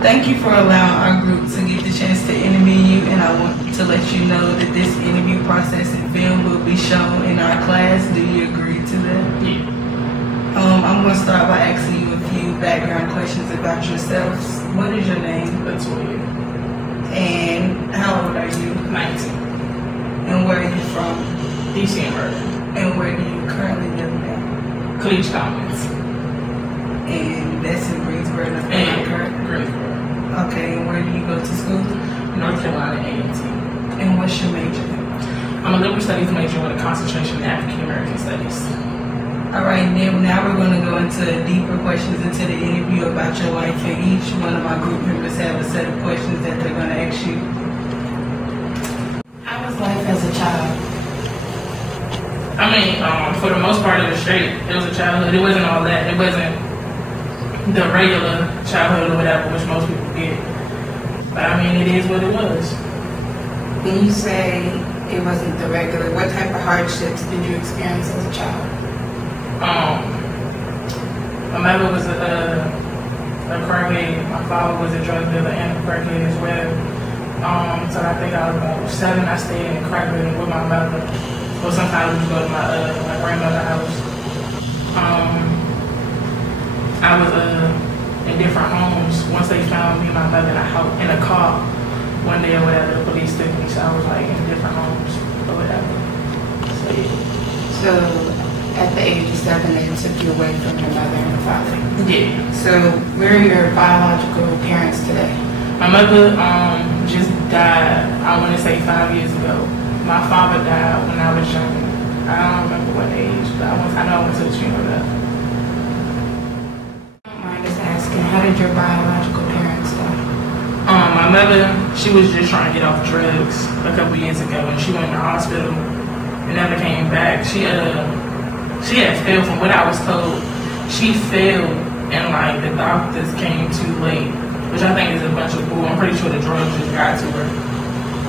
Thank you for allowing our group to get the chance to interview you, and I want to let you know that this interview process and film will be shown in our class. Do you agree to that? Yeah. I'm going to start by asking you a few background questions about yourselves. What is your name? Latoya. And how old are you? 19. And where are you from? DC and Murder. And where do you currently live now? Cleach Commons. And that's in Greensboro, North And Carolina? Greensboro. Okay, and where do you go to school? North Carolina A&T. And what's your major? I'm a liberal studies major with a concentration in African American studies. All right, now we're going to go into deeper questions into the interview about your life, and each one of my group members have a set of questions that they're going to ask you. How was life as a child? I mean, for the most part, it was straight. It was a childhood. It wasn't all that. It wasn't the regular childhood or whatever, which most people get. But I mean, it is what it was. When you say it wasn't the regular, what type of hardships did you experience as a child? My mother was a crackhead. My father was a drug dealer and a crackhead as well. So I think I was about 7. I stayed in the crack building with my mother. Or sometimes we would go to my grandmother's house. I was in different homes. Once they found me and my mother in a car one day or whatever, the police took me. So I was like in different homes or whatever. So yeah. So at the age of 7, they took you away from your mother and your father. Yeah. So where are your biological parents today? My mother just died, I want to say 5 years ago. My father died when I was young. I don't remember what age, but I know I went to the funeral though. How did your biological parents die? My mother, she was just trying to get off drugs a couple years ago, and she went to the hospital and never came back. She had failed, from what I was told. She failed, and like the doctors came too late, which I think is a bunch of bull. I'm pretty sure the drugs just got to her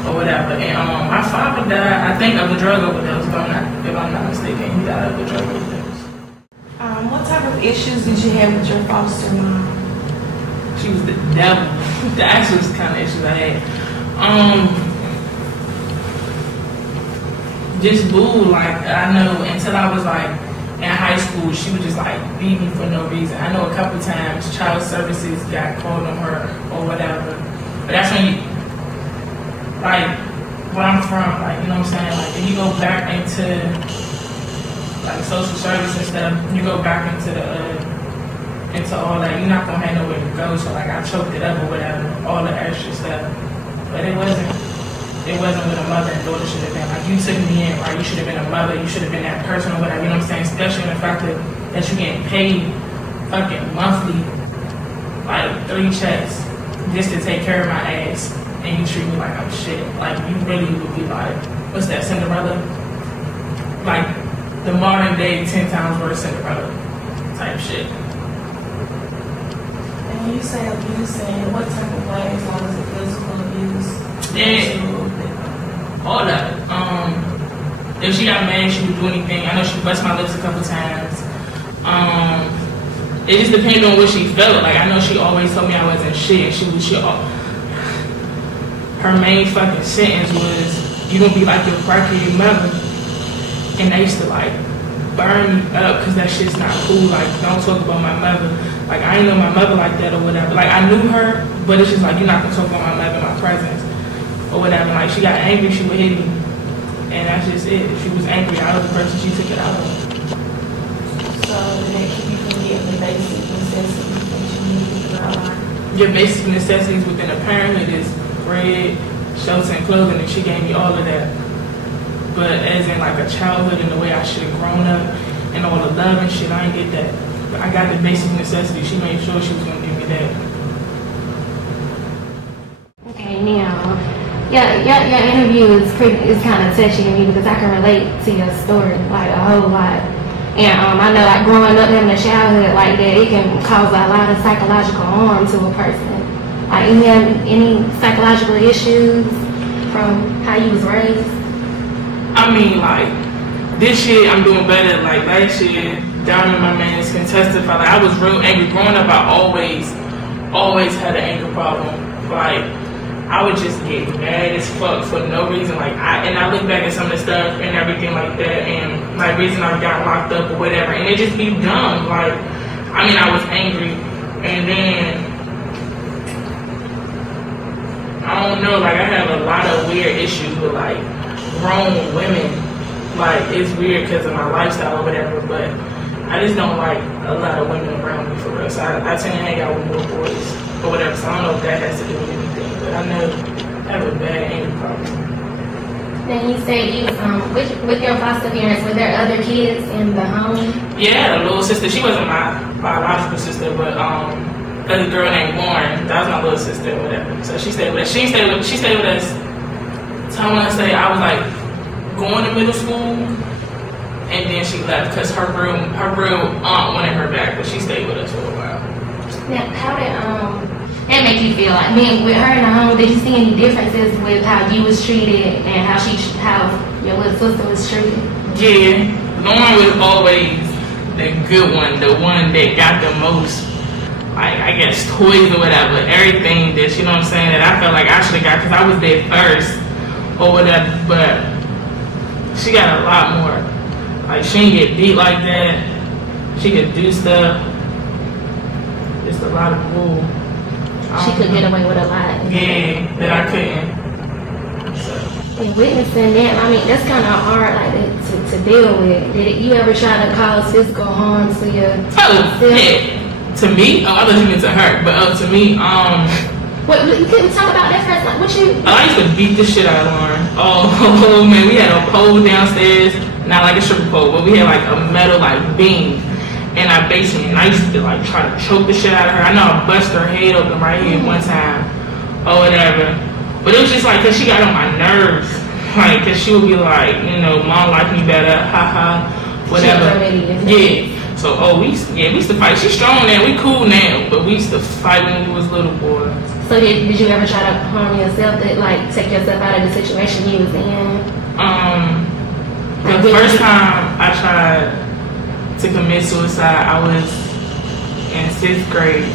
or whatever. And my father died, I think, of a drug overdose. If I'm not mistaken, he died of a drug overdose. What type of issues did you have with your foster mom? She was the devil. That's just the kind of issues I had. Just boo, like, I know until I was like in high school, she would just like beat me for no reason. I know a couple times child services got called on her or whatever. But that's when you, like, where I'm from, like, you know what I'm saying? Like, if you go back into like social service and stuff, you go back into all that, you're not gonna have nowhere to go. So like I choked it up or whatever, all the extra stuff. But it wasn't what a mother and daughter should have been. Like, you took me in, right? You should have been a mother, you should have been that person or whatever, you know what I'm saying? Especially in the fact that you're getting paid fucking monthly, like 3 checks just to take care of my ass, and you treat me like I'm shit. Like, you really would be like, what's that, Cinderella? Like the modern day 10 times worse Cinderella type shit. And when you say abuse, what type of ways? Like, was it physical abuse? Yeah, all that. If she got mad, she would do anything. I know she bust my lips a couple times. It just depended on what she felt. Like, I know she always told me I wasn't shit. Her main fucking sentence was, "You gonna be like your crackhead mother." And they used to like burn me up because that shit's not cool. Like, don't talk about my mother. Like, I ain't know my mother like that or whatever. Like, I knew her, but it's just like, you're not gonna talk about my mother in my presence or whatever. Like, she got angry, she would hit me, and that's just it. If she was angry, I was the person she took it out on. So did that keep you from getting the basic necessities that you need throughout life? Your basic necessities within a parenthood is bread, shelter, and clothing, and she gave me all of that. But as in like a childhood and the way I should have grown up and all the love and shit, I ain't get that. But I got the basic necessities. She made sure she was gonna give me that. Okay, now, your interview is kind of touching me because I can relate to your story like a whole lot. And I know, like, growing up having a childhood like that, it can cause a lot of psychological harm to a person. Like, you have any psychological issues from how you was raised? I mean, like, this year I'm doing better. Like last year, Diamond, my man, can testify. Like I was real angry growing up. I always had an anger problem. Like I would just get mad as fuck for no reason. Like I look back at some of the stuff and everything like that, and like reason I got locked up or whatever, and it just be dumb. Like I mean, I was angry, and then I don't know. Like I have a lot of weird issues with like grown women. Like it's weird because of my lifestyle or whatever, but I just don't like a lot of women around me for real. So I tend to hang out with more boys or whatever. So I don't know if that has to do with anything, but I know I have a bad anger problem. Then you said you with your foster parents, were there other kids in the home? Yeah, a little sister. She wasn't my biological sister, but there's a girl named Lauren. That was my little sister or whatever. So she stayed with us. She stayed with us. So I want to say I was like going to middle school, and then she left because her real aunt wanted her back, but she stayed with us for a while. Now, how did that make you feel? Like, being with her in the home, did you see any differences with how you was treated and how your little sister was treated? Yeah, Lauren was always the good one, the one that got the most, like I guess toys or whatever, everything that, you know what I'm saying, that I felt like I should have got because I was there first or whatever, but she got a lot more. Like she didn't get beat like that. She could do stuff. Just a lot of bull. She could get away with a lot. Yeah, that I couldn't. So. And witnessing that, I mean, that's kind of hard like to deal with. Did you ever try to cause physical harm to your yeah. To me? Oh, I thought you meant to her. But to me, What, you couldn't talk about that first? Like, what you? I used to beat the shit out of Lauren. Oh man, we had a pole downstairs, not like a stripper pole, but we had like a metal like beam in our basement, and I used to like try to choke the shit out of her. I know I bust her head open right here one time, or whatever. But it was just like, cause she got on my nerves, like, cause she would be like, you know, mom like me better, haha, whatever. Yeah. So we used to fight. She's strong now, we cool now, but we used to fight when we was little boys. So did you ever try to harm yourself, that like take yourself out of the situation you was in? The first time I tried to commit suicide, I was in 6th grade.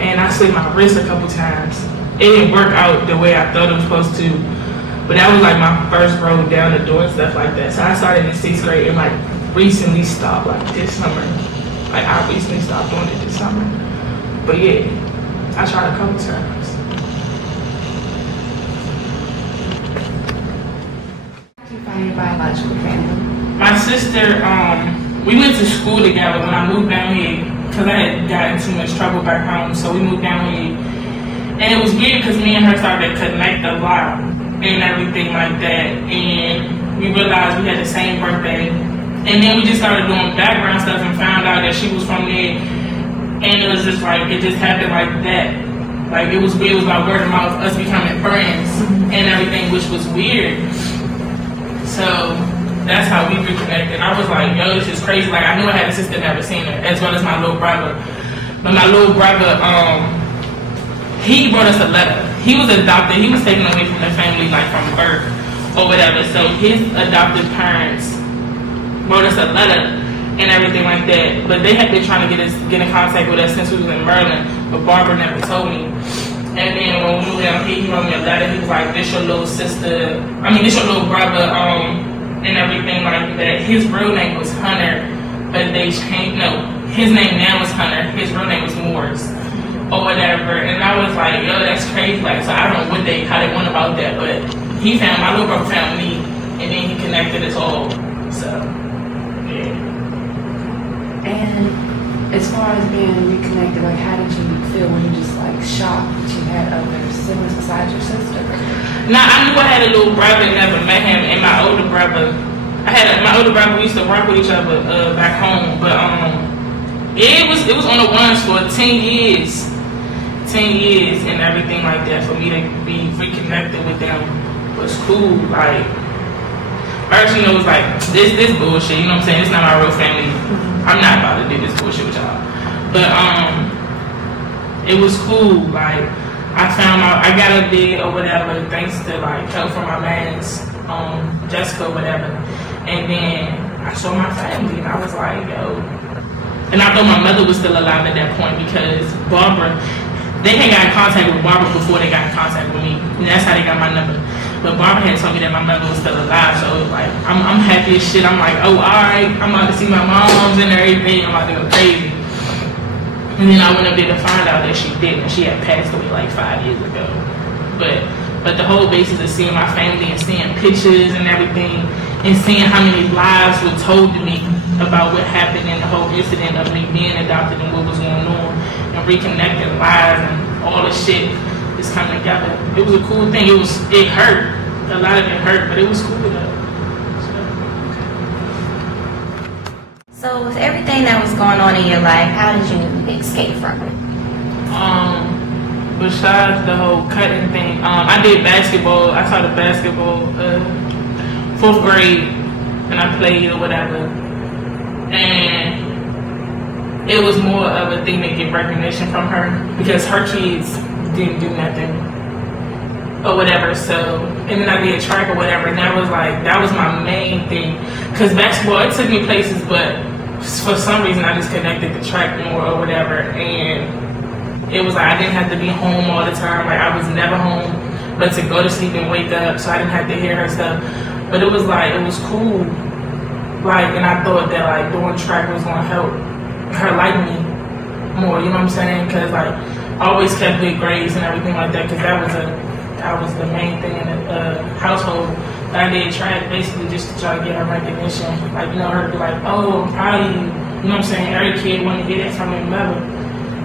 And I slit my wrist a couple times. It didn't work out the way I thought it was supposed to, but that was like my first road down the door and stuff like that. So I started in 6th grade and like recently stopped like this summer. Like I recently stopped doing it this summer. But yeah, I tried a couple times. How did you find your biological family? My sister, we went to school together when I moved down here because I had gotten too much trouble back home. So we moved down here. And it was weird because me and her started to connect a lot and everything like that. And we realized we had the same birthday. And then we just started doing background stuff and found out that she was from there. And it was just like, it just happened like that. Like it was weird, it was like word of mouth, us becoming friends and everything, which was weird. So that's how we reconnected. I was like, yo, this is crazy. Like I knew I had a sister, never seen her, as well as my little brother. But my little brother, he wrote us a letter. He was adopted. He was taken away from the family, like from birth or whatever. So his adopted parents wrote us a letter and everything like that. But they had been trying to get in contact with us since we was in Maryland. But Barbara never told me. And then when we moved down here, he wrote me a letter. He was like, "This your little sister. This your little brother." And everything like that. His real name was Hunter, but they changed. No, his name now is Hunter. His real name was Morris. Or whatever, and I was like, yo, that's crazy. Like, so I don't know how they went about that, but my little brother found me, and then he connected us all. So, yeah. And as far as being reconnected, like, how did you feel when you just like shocked that you had other siblings besides your sister? Now I knew I had a little brother, never met him, and my older brother. My older brother. We used to rock with each other back home, but it was on the ones for 10 years. 10 years and everything like that. For me to be reconnected with them was cool. Like first, it was like this bullshit, you know what I'm saying? It's not my real family. I'm not about to do this bullshit with y'all. But it was cool. Like found out I got up there or whatever thanks to like help from my man's Jessica or whatever. And then I saw my family and I was like, yo. And I thought my mother was still alive at that point because Barbara, they had got in contact with Barbara before they got in contact with me. And that's how they got my number. But Barbara had told me that my mother was still alive. So like, I'm happy as shit. I'm like, oh, all right, I'm about to see my moms and everything. I'm about to go crazy. And then I went up there to find out that she didn't. She had passed away like 5 years ago. But the whole basis of seeing my family and seeing pictures and everything and seeing how many lies were told to me about what happened in the whole incident of me being adopted and what was going on and reconnecting lies and all the shit is coming together. It was a cool thing. It hurt. A lot of it hurt, but it was cool though. So with everything that was going on in your life, how did you escape from it? Besides the whole cutting thing, I did basketball. I started basketball 4th grade, and I played or whatever. And it was more of a thing to get recognition from her because her kids didn't do nothing or whatever. So, and then I did track or whatever, and that was my main thing. Cause basketball, it took me places, but for some reason I just connected to track more or whatever, and it was like I didn't have to be home all the time. Like I was never home, but to go to sleep and wake up, so I didn't have to hear her stuff. But it was like it was cool. Like, and I thought that like doing track was gonna help her like me more. You know what I'm saying? Cause like I always kept good grades and everything like that. Cause that was the main thing in the household. But I did track basically just to try to get her recognition. Like, you know, her to be like, oh, I'm proud of you. You know what I'm saying? Every kid wanted to hear that from their mother.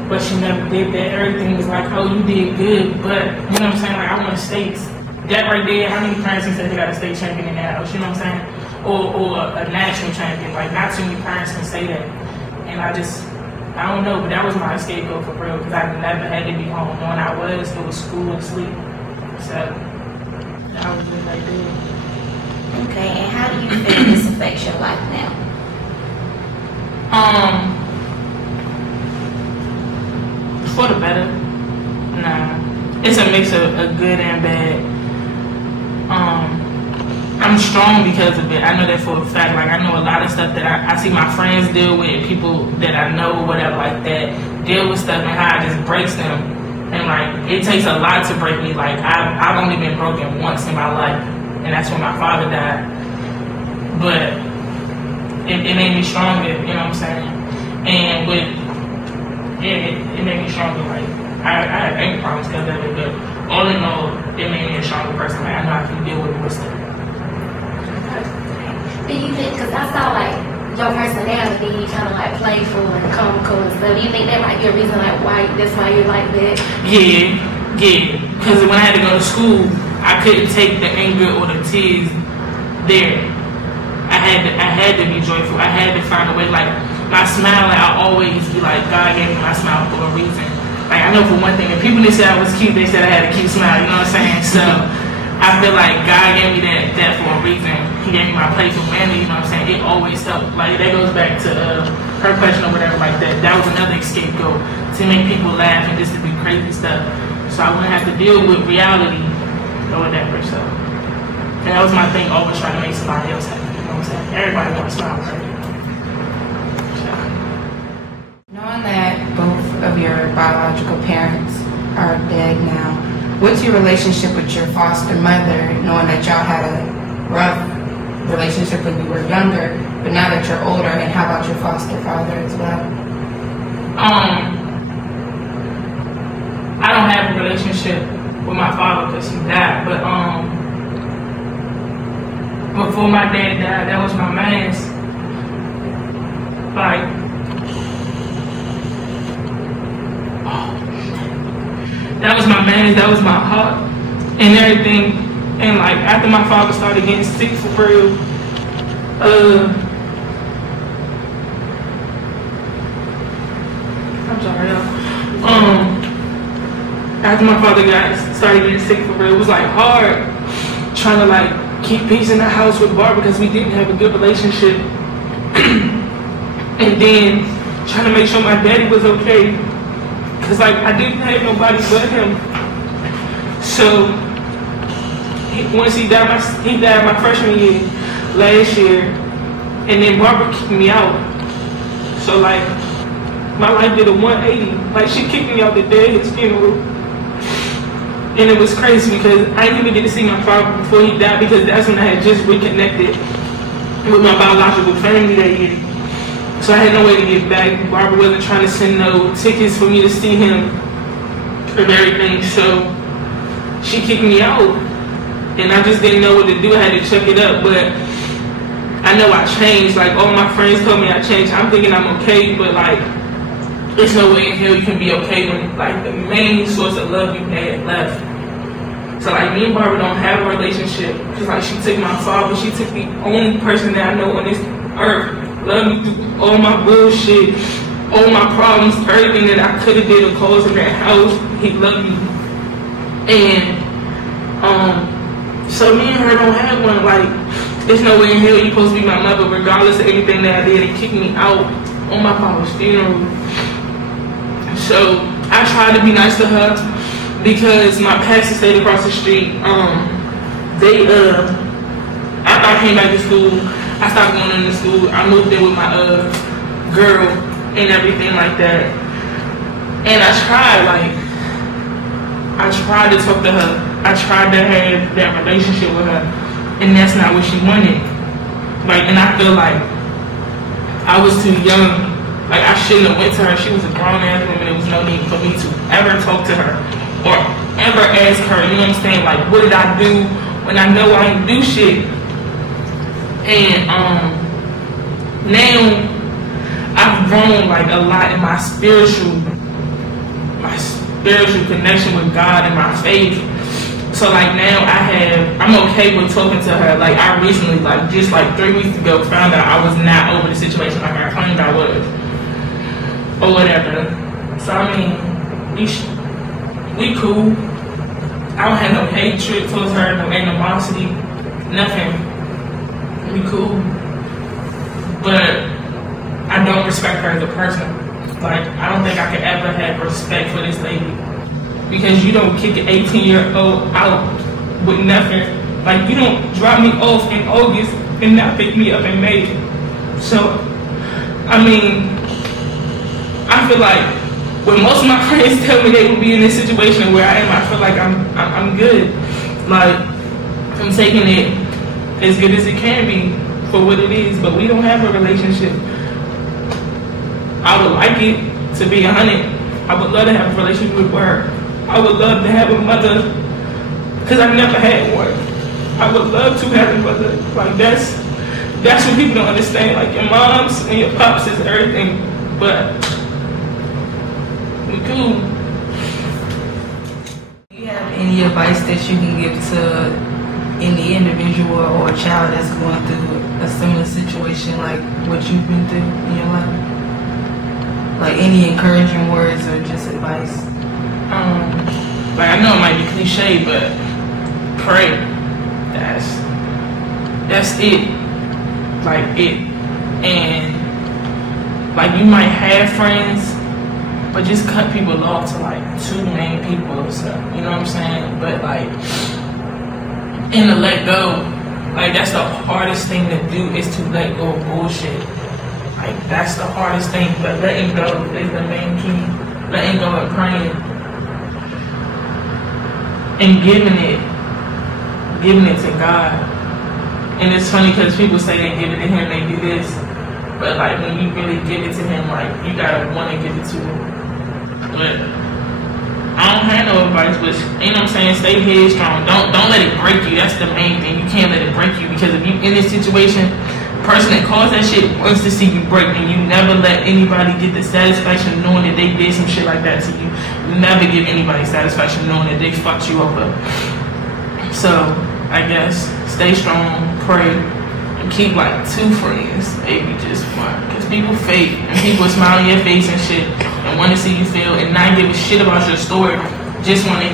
But she never did that. Everything was like, oh, you did good. But, you know what I'm saying? Like, I won states. That right there, how many parents can say they got a state champion in that house? You know what I'm saying? Or a national champion. Like, not too many parents can say that. And I don't know, but that was my scapegoat for real. Because I never had to be home. When I was, it was school and sleep. So, that was just like that. Okay, and how do you feel this affects your life now? For the better. Nah. It's a mix of good and bad. I'm strong because of it. I know that for a fact. Like, I know a lot of stuff that I see my friends deal with, people that I know or whatever like that, deal with stuff and how it just breaks them. And like, it takes a lot to break me. Like, I've only been broken once in my life, and that's when my father died. But it made me stronger, you know what I'm saying? And it made me stronger. Like, I had bank problems because of it, but all in all, it made me a stronger person. Like, I know I can deal with it stuff. Do you think, because I saw like your personality, you kind of like playful and comical and stuff. Do you think that might be a reason like that's why you're like that? Yeah. Because when I had to go to school, I couldn't take the anger or the tears there. I had to be joyful. I had to find a way. Like, my smile, like, I always be like, God gave me my smile for a reason. Like, I know for one thing, if people didn't say I was cute, they said I had a cute smile, you know what I'm saying? So I feel like God gave me that for a reason. He gave me my playful manner, you know what I'm saying? It always helped. Like, that goes back to her question or whatever like that. That was another scapegoat, to make people laugh and just to do crazy stuff. So I wouldn't have to deal with reality or whatever. So, and that was my thing, always trying to make somebody else happy. You know what I'm saying? Everybody wants to smile, right? Knowing that both of your biological parents are dead now, what's your relationship with your foster mother, knowing that y'all had a rough relationship when you were younger, but now that you're older, and how about your foster father as well? I don't have a relationship with my father because he died, but before my dad died, that was my man's. Like, that was my man, that was my heart and everything. And like, after my father started getting sick for real, I'm sorry, y'all. After my father started getting sick for real, it was like hard trying to like keep peace in the house with Barbara because we didn't have a good relationship. And then trying to make sure my daddy was okay. Cause like, I didn't have nobody but him. So once he died my freshman year last year, and then Barbara kicked me out. So like my life did a 180. Like she kicked me out the day of his funeral. And it was crazy because I didn't even get to see my father before he died, because that's when I had just reconnected with my biological family that year. So I had no way to get back. Barbara wasn't trying to send no tickets for me to see him and everything. So she kicked me out. And I just didn't know what to do. I had to check it up. But I know I changed. Like all my friends told me I changed. I'm thinking I'm okay, but like there's no way in hell you can be okay when like the main source of love you had left. So like me and Barbara don't have a relationship. Cause like she took my father, she took the only person that I know on this earth. Loved me through all my bullshit, all my problems, everything that I could have did or caused in that house. He loved me. And so me and her don't have one. Like there's no way in hell you're supposed to be my mother regardless of anything that I did. They kicked me out on my father's funeral. So I tried to be nice to her because my pastor stayed across the street. After I came back to school, I stopped going into school. I moved in with my girl and everything like that. And I tried to talk to her. I tried to have that relationship with her, and that's not what she wanted. Like, and I feel like I was too young. Like I shouldn't have went to her. She was a grown ass woman. There was no need for me to ever talk to her or ever ask her, you know what I'm saying? Like, what did I do when I know I didn't do shit? And now I've grown like a lot in my spiritual connection with God and my faith. So like now I'm okay with talking to her. Like I recently, like just like 3 weeks ago, found out I was not over the situation like I claimed I was. Or whatever. So I mean, we cool. I don't have no hatred towards her, no animosity, nothing. We cool. But I don't respect her as a person. Like I don't think I could ever have respect for this lady. Because you don't kick an 18-year-old out with nothing. Like you don't drop me off in August and not pick me up in May. So I mean, I feel like when most of my friends tell me they would be in this situation where I am, I feel like I'm good. Like I'm taking it as good as it can be for what it is, but we don't have a relationship. I would like it to be 100. I would love to have a relationship with her. I would love to have a mother, because I never had one. I would love to have a mother. Like that's what people don't understand. Like your moms and your pops is everything, but we cool. Do you have any advice that you can give to any individual or a child that's going through a similar situation like what you've been through in your life? Like any encouraging words or just advice? Like I know it might be cliche, but pray. That's it. Like it. And like you might have friends, but just cut people off to like 2 main people or so. You know what I'm saying? But like, and to let go. Like that's the hardest thing to do, is to let go of bullshit. Like that's the hardest thing. But letting go is the main key. Letting go and praying. And giving it to God. And it's funny because people say they give it to him, they do this, but like when you really give it to him, like you gotta want to give it to him. But I don't have no advice, but you know what I'm saying, stay headstrong. Don't let it break you. That's the main thing. You can't let it break you, because if you in this situation, the person that caused that shit wants to see you break, and you never let anybody get the satisfaction knowing that they did some shit like that to you. You never give anybody satisfaction knowing that they fucked you over. So I guess stay strong, pray, and keep like 2 friends, maybe just 1. Because people fake, and people smile in your face and shit, and want to see you fail, and not give a shit about your story. Just want to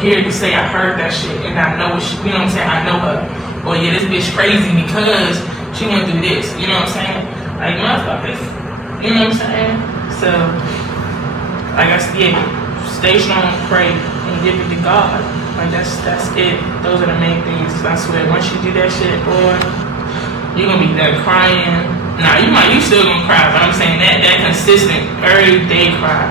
hear you say, I heard that shit, and I know what she, you know what I'm saying, I know her. Or yeah, this bitch crazy because she went through this, you know what I'm saying? Like motherfuckers, you know what I'm saying? So I guess, yeah, stay strong, pray, and give it to God. Like that's it. Those are the main things. Cause I swear, once you do that shit, boy, you're gonna be there crying. Nah, you still gonna cry, but I'm saying that consistent every day cry,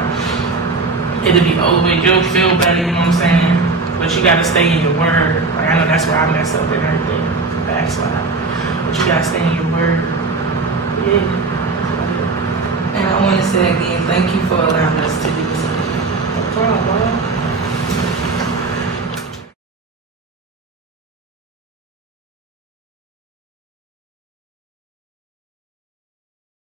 it'll be over. You'll feel better. You know what I'm saying? But you gotta stay in your word. Like I know that's where I mess up and everything, backslide. But you gotta stay in your word. Yeah. And I want to say again, thank you for allowing us to do this. No problem.